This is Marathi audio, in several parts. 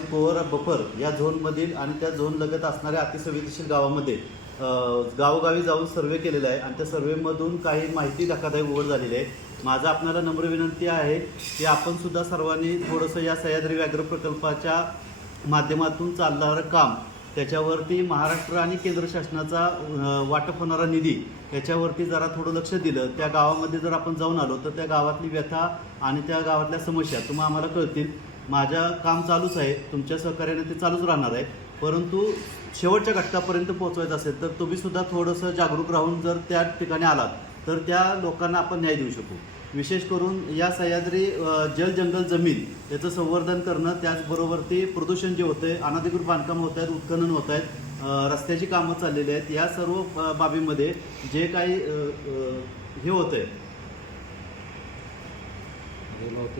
कोअर बफर या झोनमधील आणि त्या झोन लगत असणाऱ्या अतिसंवेदनशील गावामध्ये गावोगावी जाऊन सर्वे केलेला आहे आणि त्या सर्वेमधून काही माहिती धक्कादायक उघड झालेली आहे. माझा आपल्याला नम्र विनंती आहे की आपण सुद्धा सर्वांनी थोडंसं या सह्याद्री व्याघ्र प्रकल्पाच्या माध्यमातून चालणारं काम त्याच्यावरती महाराष्ट्र आणि केंद्र शासनाचा वाटप होणारा निधी याच्यावरती जरा थोडं लक्ष दिलं. त्या गावामध्ये जर आपण जाऊन आलो तर त्या गावातली व्यथा आणि त्या गावातल्या समस्या तुम्हाला आम्हाला कळतील. माझ्या काम चालूच आहे तुमच्या सहकार्याने ते चालूच राहणार आहे. परंतु शेवटच्या घटकापर्यंत पोहोचवायचं असेल तर तुम्ही सुद्धा थोडंसं जागरूक राहून जर त्या ठिकाणी आलात तर त्या लोकांना आपण न्याय देऊ शकू. विशेष करून या सह्याद्री जल जंगल जमीन याचं संवर्धन करणं त्याचबरोबर ते प्रदूषण जे होतं आहे अनाधिकृत बांधकाम होत आहेत उत्खनन होत आहेत रस्त्याची कामं चाललेली आहेत या सर्व बाबीमध्ये जे काही हे होतं आहे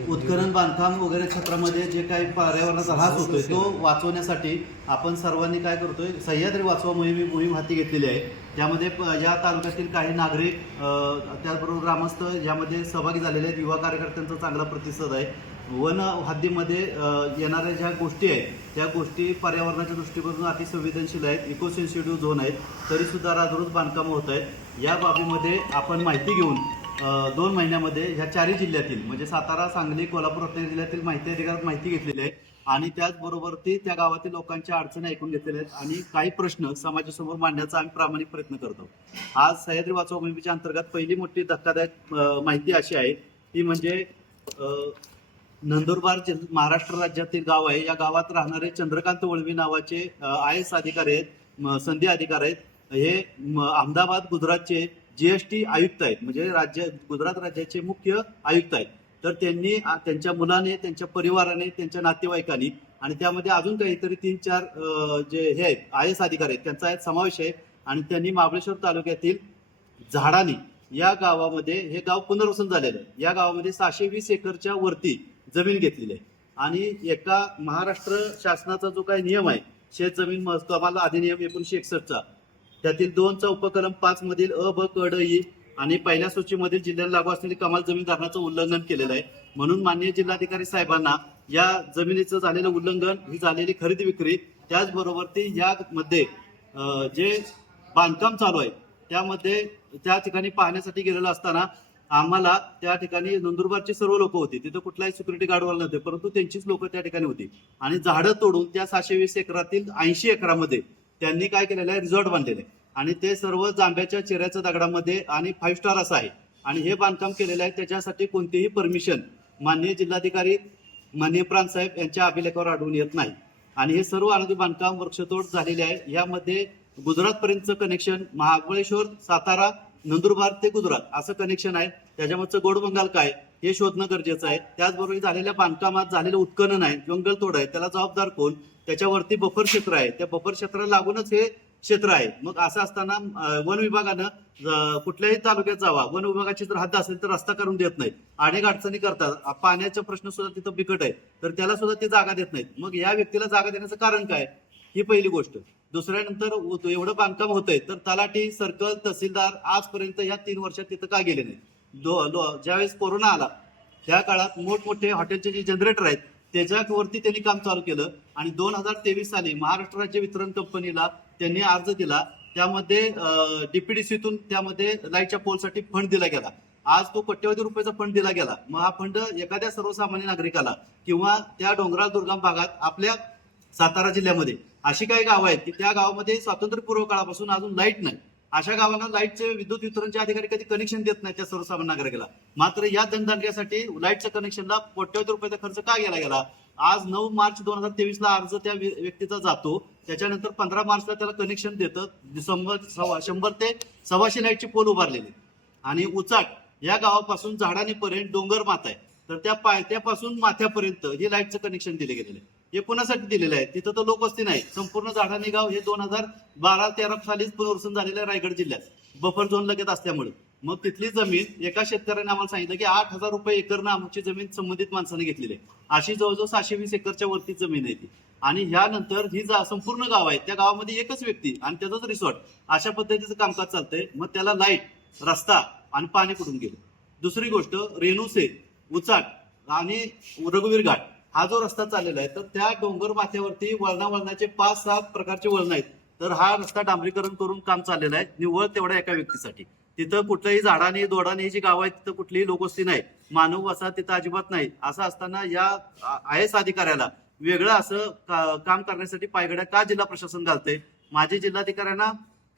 उत्खनन बांधकाम वगैरे क्षेत्रामध्ये जे काही पर्यावरणाचा ह्रास होतोय तो वाचवण्यासाठी आपण सर्वांनी काय करतोय सह्याद्री वाचवा मोहीम मोहीम हाती घेतलेली आहे. ज्यामध्ये प- या तालुक्यातील काही नागरिक त्याचबरोबर ग्रामस्थ यामध्ये सहभागी झालेले आहेत. युवा कार्यकर्त्यांचा चांगला प्रतिसाद आहे. वन हद्दीमध्ये येणाऱ्या ज्या गोष्टी आहेत त्या गोष्टी पर्यावरणाच्या दृष्टिकोनातून अतिसंवेदनशील आहेत. इको सेन्सिटिव्ह झोन आहेत. तरीसुद्धा राजरोज बांधकामं होत आहेत. या बाबीमध्ये आपण माहिती घेऊन दोन महिन्यामध्ये ह्या चारही जिल्ह्यातील म्हणजे सातारा सांगली कोल्हापूर रत्नागिरी जिल्ह्यातील माहिती अधिकारात माहिती घेतलेली आहे. आणि त्याचबरोबर ते त्या गावातील लोकांच्या अडचणी ऐकून घेतलेल्या आहेत. आणि काही प्रश्न समाजासमोर मांडण्याचा आम्ही प्रामाणिक प्रयत्न करतो. आज सह्याद्री वाचवा मोहिमेच्या अंतर्गत पहिली मोठी धक्कादायक माहिती अशी आहे ती म्हणजे नंदुरबार महाराष्ट्र राज्यातील गाव आहे. या गावात राहणारे चंद्रकांत वळवी नावाचे आय एस अधिकारी आहेत म, संधी अधिकारी आहेत. हे म, अहमदाबाद गुजरातचे जीएसटी आयुक्त आहेत म्हणजे राज्य गुजरात राज्याचे मुख्य आयुक्त आहेत. तर त्यांनी त्यांच्या मुलाने त्यांच्या परिवाराने त्यांच्या नातेवाईकांनी आणि त्यामध्ये अजून काहीतरी तीन चार जे हे आहेत आय एस अधिकारी आहेत त्यांचा यात समावेश आहे. आणि त्यांनी महाबळेश्वर तालुक्यातील झाडानी या गावामध्ये हे गाव पुनर्वसन झालेलं आहे. या गावामध्ये सहाशे वीस एकरच्या वरती जमीन घेतलेली आहे. आणि एका महाराष्ट्र शासनाचा जो काही नियम आहे शेत जमीन कमाल अधिनियम एकोणीशे एकसष्टचा त्यातील दोनचा उपक्रम पाच मधील अ ब क ड ई आणि पहिल्या सूचीमधील जिल्ह्याला लागू असलेली कमाल जमीन धरणाचं उल्लंघन केलेलं आहे. म्हणून माननीय जिल्हाधिकारी साहेबांना या जमिनीचं झालेलं उल्लंघन ही झालेली खरेदी विक्री त्याचबरोबर ती यामध्ये जे बांधकाम चालू आहे त्यामध्ये त्या ठिकाणी पाहण्यासाठी गेलेलं असताना आम्हाला त्या ठिकाणी नंदुरबारची सर्व लोक होती. तिथं कुठलाही सिक्युरिटी गार्डवाला नव्हते परंतु त्यांचीच लोक त्या ठिकाणी होती. आणि झाडं तोडून त्या सहाशे वीस एकरातील ऐंशी एकरामध्ये त्यांनी काय केलेलं आहे? रिझॉर्ट बांधलेले आहे. आणि ते सर्व जांभ्याच्या चिऱ्याच्या दगडामध्ये आणि फाईव्ह स्टार असं आहे. आणि हे बांधकाम केलेलं आहे. त्याच्यासाठी कोणतीही परमिशन माननीय जिल्हाधिकारी माननीय प्रांत साहेब यांच्या अभिलेखावर आढळून येत नाही. आणि हे सर्व अनादी बांधकाम वृक्षतोड झालेले आहे. यामध्ये गुजरात पर्यंतचं कनेक्शन महाबळेश्वर सातारा नंदुरबार ते गुजरात असं कनेक्शन आहे. त्याच्यामधचं गोड बंगाल काय? हे शोधणं गरजेचं आहे. त्याचबरोबर झालेल्या बांधकामात झालेलं उत्खनन आहे जंगलतोड आहे त्याला जबाबदार कोण? त्याच्यावरती बफर क्षेत्र आहे. त्या बफर क्षेत्राला लागूनच हे क्षेत्र आहे. मग असं असताना वन विभागानं कुठल्याही तालुक्यात जावा. वन विभागाची जर हद्द असेल तर रस्ता करून देत नाही अनेक अडचणी करतात. पाण्याचा प्रश्न सुद्धा तिथं बिकट आहे तर त्याला सुद्धा ते जागा देत नाहीत. मग या व्यक्तीला जागा देण्याचं कारण काय? ही पहिली गोष्ट. दुसऱ्यानंतर एवढं बांधकाम होतंय तर तलाठी सर्कल तहसीलदार आजपर्यंत या तीन वर्षात तिथं का गेले नाही ज्यावेळेस कोरोना आला त्या काळात मोठमोठे हॉटेलचे जे जनरेटर आहेत त्याच्यावरती त्यांनी काम चालू केलं. आणि दोन हजार तेवीस साली महाराष्ट्र राज्य वितरण कंपनीला त्यांनी अर्ज दिला. त्यामध्ये डीपीडीसीतून त्यामध्ये लाईटच्या पोलसाठी फंड दिला गेला. आज तो कोट्यवधी रुपयाचा फंड दिला गेला. मग हा फंड एखाद्या सर्वसामान्य नागरिकाला किंवा त्या डोंगराळ दुर्गम भागात आपल्या सातारा जिल्ह्यामध्ये अशी काही गावं आहेत की त्या गावामध्ये स्वातंत्र्यपूर्व काळापासून अजून लाइट नाही. अशा गावांना लाईटचे विद्युत वितरणचे अधिकारी कधी कनेक्शन देत नाही त्या सर्वसामान्य नागरिकाला. मात्र या दंडदांड्यासाठी लाईटच्या कनेक्शनला कोट्यवधी रुपयाचा खर्च का केला गेला? आज नऊ मार्च दोन हजार तेवीस ला अर्ज त्या व्यक्तीचा जातो. त्याच्यानंतर पंधरा मार्चला त्याला कनेक्शन देतं डिसेंबर सव्वा शंभर ते सव्वाशे लाईटची पोल उभारलेली. आणि उचाट या गावापासून झाडानीपर्यंत डोंगर माथा आहे. तर त्या पायथ्यापासून माथ्यापर्यंत हे लाईटचं कनेक्शन दिले गेलेलं आहे. हे कोणासाठी दिलेलं आहे? तिथं तर लोकवस्ती नाही. संपूर्ण झाडानी गाव हे दोन हजार बारा तेरा सालीच पुनर्वसन झालेलं आहे रायगड जिल्ह्यात. बफर झोन लगेच असल्यामुळे. मग तिथली जमीन एका शेतकऱ्याने आम्हाला सांगितलं की आठ हजार रुपये एकरनं आमची जमीन संबंधित माणसाने घेतलेली आहे. अशी जवळजवळ सहाशे वीस एकरच्या वरती जमीन आहे ती. आणि ह्यानंतर ही जा संपूर्ण गाव आहे. त्या गावामध्ये एकच व्यक्ती आणि त्याचाच रिसॉर्ट. अशा पद्धतीचं कामकाज चालतंय. मग त्याला लाइट रस्ता आणि पाणी कुठून गेलं? दुसरी गोष्ट रेणुसे उचाट आणि रघुवीर घाट. हा जो रस्ता चाललेला आहे तर त्या डोंगर माथ्यावरती वळणा वळणाचे पाच सात प्रकारचे वळण आहेत. तर हा रस्ता डांबरीकरण करून काम चाललेलं आहे. निव्वळ तेवढ्या एका व्यक्तीसाठी. तिथं कुठल्याही झाडाने दोडाने ही जी गाव आहेत तिथं कुठलीही लोकवस्ती नाही. मानव वसा तिथं अजिबात नाही. असं असताना या आय एस अधिकाऱ्याला वेगळं असं का- काम करण्यासाठी पायगड्या का जिल्हा प्रशासन घालते माझे जिल्हाधिकाऱ्यांना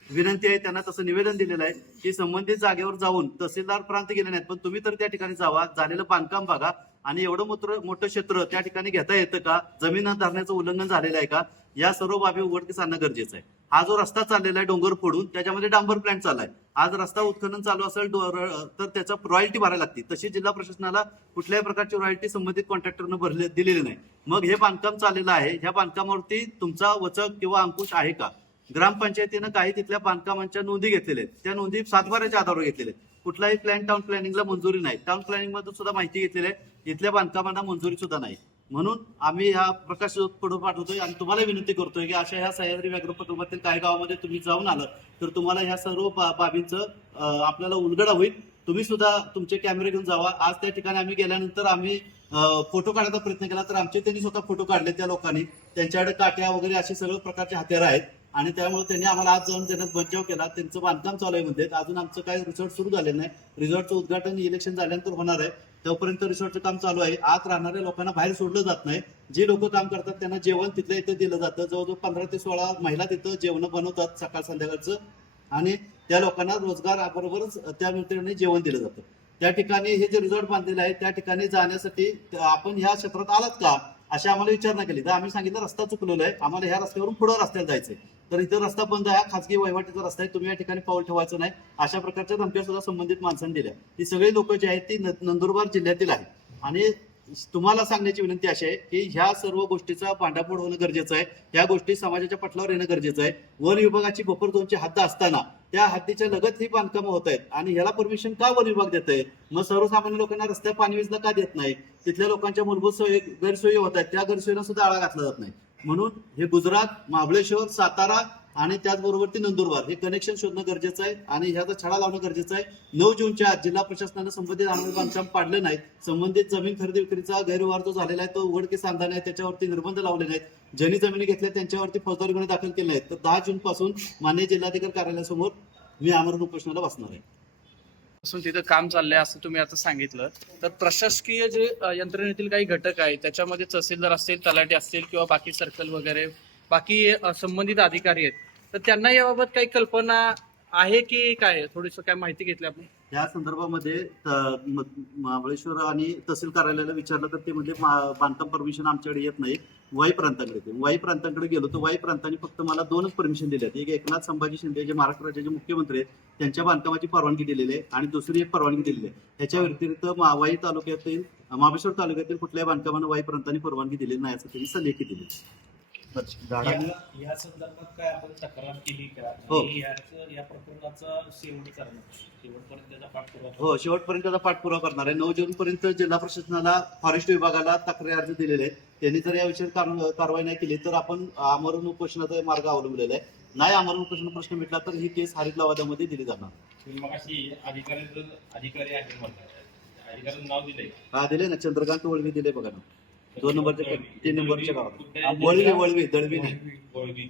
विनंती आहे त्यांना तसं निवेदन दिलेलं आहे की संबंधित जागेवर जाऊन तहसीलदार प्रांत गेले नाहीत पण तुम्ही तर त्या ठिकाणी जावा झालेलं बांधकाम बघा आणि एवढं मोठं मोठं क्षेत्र त्या ठिकाणी घेता येतं का? जमीन धरण्याचं उल्लंघन झालेलं आहे का? या सर्व बाबी उघडकीस आणणं गरजेचं आहे. हा जो रस्ता चाललेला आहे डोंगर फोडून त्याच्यामध्ये डांबर प्लॅन्ट चाललाय. आज रस्ता उत्खनन चालू असेल तर त्याचा रॉयल्टी भरायला लागते तशी जिल्हा प्रशासनाला कुठल्याही प्रकारची रॉयल्टी संबंधित कॉन्ट्रॅक्टरनं भरले दिलेली नाही. मग हे बांधकाम चाललेलं आहे. ह्या बांधकामावरती तुमचा वचक किंवा अंकुश आहे का? ग्रामपंचायतीनं काही तिथल्या बांधकामांच्या नोंदी घेतलेल्या आहेत. त्या नोंदी सातबाऱ्याच्या आधारावर घेतलेल्या आहेत. कुठलाही प्लॅन टाउन प्लॅनिंगला मंजुरी नाही. टाउन प्लॅनिंगमध्ये सुद्धा माहिती घेतलेली आहे. इथल्या बांधकामांना मंजुरी सुद्धा नाही. म्हणून आम्ही हा प्रकाश पुढे पाठवतोय आणि तुम्हाला विनंती करतोय की अशा ह्या सह्याद्री व्याघ्र प्रकल्पातील काही गावामध्ये तुम्ही जाऊन आलं तर तुम्हाला ह्या सर्व बाबींचं आपल्याला उलगडा होईल. तुम्ही सुद्धा तुमचे कॅमेरे घेऊन जावा. आज त्या ठिकाणी आम्ही गेल्यानंतर आम्ही फोटो काढायचा प्रयत्न केला तर आमचे त्यांनी स्वतः फोटो काढले त्या लोकांनी. त्यांच्याकडे काट्या वगैरे असे सगळे प्रकारचे हत्यार आहेत. आणि त्यामुळे त्यांनी आम्हाला आज जाऊन त्यांना बचाव केला. त्यांचं बांधकाम चालू आहे म्हणजे अजून आमचं काही रिसॉर्ट सुरू झालेलं नाही. रिसॉर्टचं उद्घाटन इलेक्शन झाल्यानंतर होणार आहे. तोपर्यंत रिसॉर्टचं काम चालू आहे. आत राहणाऱ्या लोकांना बाहेर सोडलं जात नाही. जे लोक काम करतात त्यांना जेवण तिथल्या इथं दिलं जातं. जवळजवळ पंधरा ते सोळा महिला तिथं जेवण बनवतात सकाळ संध्याकाळचं. आणि त्या लोकांना रोजगार बरोबरच त्या मित्रांनी जेवण दिलं जातं. त्या ठिकाणी हे जे रिसॉर्ट बांधलेलं आहे त्या ठिकाणी जाण्यासाठी आपण ह्या क्षेत्रात आलात का? अशा आम्हाला विचारणा केली. तर आम्ही सांगितलं रस्ता चुकलेला आहे. आम्हाला ह्या रस्त्यावरून पुढे रस्त्याला जायचंय. तर इथं रस्ता बंद आहे. खासगी वहिवाटीचा रस्ता आहे. तुम्ही या ठिकाणी पाऊल ठेवायचं नाही. अशा प्रकारच्या धमक्या सुद्धा संबंधित माणसांनी दिल्या. ही सगळी लोक जी आहेत ती न- नंदुरबार जिल्ह्यातील आहेत. आणि तुम्हाला सांगण्याची विनंती अशी आहे की ह्या सर्व गोष्टीचा पांडाफोड होणं गरजेचं आहे. ह्या गोष्टी समाजाच्या पटलावर येणं गरजेचं आहे. वन विभागाची बफर झोनची हद्द असताना त्या हद्दीच्या लगत ही बांधकामं होत आहेत आणि ह्याला परमिशन का वन विभाग देत आहे? मग सर्वसामान्य लोकांना रस्त्या पाणी वीजला का देत नाही? तिथल्या लोकांच्या मूलभूत सोयी गैरसोयी होत आहेत. त्या गैरसोयीला सुद्धा आळा घातला जात नाही. म्हणून हे गुजरात महाबळेश्वर सातारा आणि त्याचबरोबर ते नंदुरबार. हे कनेक्शन शोधणं गरजेचं आहे आणि ह्याचा छडा लावणं गरजेचं आहे. नऊ जूनच्या आत जिल्हा प्रशासनानं संबंधित अंमल बांधकाम पाडलं नाही संबंधित जमीन खरेदी विक्रीचा गैरव्यवहार जो झालेला आहे तो उघडकीस आणला नाही. त्याच्यावरती निर्बंध लावले नाहीत. ज्यांनी जमिनी घेतल्या त्यांच्यावरती फौजदारी गुन्हे दाखल केले आहेत तर दहा जून पासून मान्य जिल्हाधिकारी कार्यालयासमोर मी आमरण उपोषणाला बसणार आहे. पासून तिथं काम चाललंय असं तुम्ही आता सांगितलं. तर प्रशासकीय जे यंत्रणेतील काही घटक आहेत त्याच्यामध्ये तहसीलदार असतील तलाठी असतील किंवा बाकी सर्कल वगैरे बाकी संबंधित अधिकारी आहेत. तर त्यांना याबाबत काही कल्पना आहे की काय? थोडीस काय माहिती घेतली आपण? या संदर्भामध्ये महाबळेश्वर आणि तहसील कार्यालयाला विचारलं तर ते म्हणजे बांधकाम परमिशन आमच्याकडे येत नाही वाई प्रांताकडे येते वाई प्रांताकडे गेलो तर वाई प्रांताने फक्त मला दोनच परमिशन दिले आहेत एक एकनाथ संभाजी शिंदे जे महाराष्ट्र राज्याचे मुख्यमंत्री आहेत त्यांच्या बांधकामाची परवानगी दिलेली आहे आणि दुसरी एक परवानगी दिलेली आहे. ह्याच्या व्यतिरिक्त वाई तालुक्यातील महाबळेश्वर तालुक्यातील कुठल्याही बांधकामांना वाई प्रांताने परवानगी दिलेली नाही असं त्यांनी सलेखी दिली झाडांनी या- या संदर्भात काय आपण तक्रार केली का? हो. आणि याचं या प्रकरणाचा शेवटी करणार. शेवटपर्यंत त्याचा पाठपुरावा हो शेवटपर्यंत त्याचा पाठपुरावा करणार आहे. नऊ जून पर्यंत जिल्हा प्रशासनाला फॉरेस्ट विभागाला तक्रारी अर्ज दिलेले आहेत. त्यांनी जर याविषयी कार- कारवाई नाही केली तर आपण आमरण उपोषणाचा मार्ग अवलंबलेला आहे. नाही आमरण उपोषण प्रश्न मिटला तर ही केस हरित लवादामध्ये दिली जाणार. तुम्ही मग अशी अधिकारी जर अधिकारी आहे म्हणतात. नाव दिलंय. हा दिले ना. चंद्रकांत वळवी दिले बघा ना. दोन नंबरच्या तीन कुठल्या- वळवी वळवी दळवी नाही. वळवी.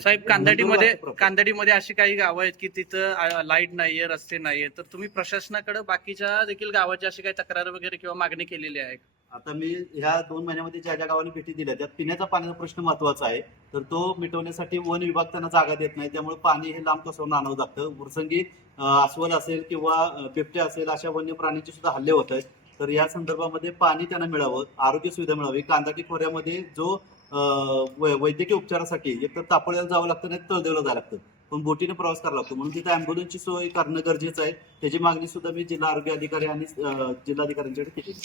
साहेब कांदाडीमध्ये नंदुरबारचे proper. कांदाडीमध्ये अशी काही गावं आहेत की तिथं लाइट नाहीये रस्ते नाहीये. तर तुम्ही प्रशासनाकडे बाकीच्या देखील गावाची अशी काही तक्रार वगैरे किंवा मागणी केलेली आहे? आता मी ह्या दोन महिन्यामध्ये ज्या ज्या गावाने भेटी दिल्या त्यात पिण्याचा पाण्याचा प्रश्न महत्त्वाचा आहे. तर तो मिटवण्यासाठी वन विभाग त्यांना जागा देत नाही. त्यामुळे पाणी हे लांब कसं आणावं लागतं वृसंगी अं, अस्वल असेल किंवा अं, बिबटे असेल अशा वन्य प्राण्यांचे सुद्धा हल्ले होत आहेत. तर या संदर्भामध्ये पाणी त्यांना मिळावं आरोग्य सुविधा मिळावी. कांदाटी खोऱ्यामध्ये जो वैद्यकीय उपचारासाठी एकतर तापड्याला जावं लागतं नाही तळदेवला जावं लागतं. पण बोटीने प्रवास करावा लागतो. म्हणून तिथे अँब्युलन्सची सोय करणं गरजेचं आहे. त्याची मागणी सुद्धा मी जिल्हा आरोग्य अधिकारी आणि जिल्हाधिकाऱ्यांच्याकडे केली.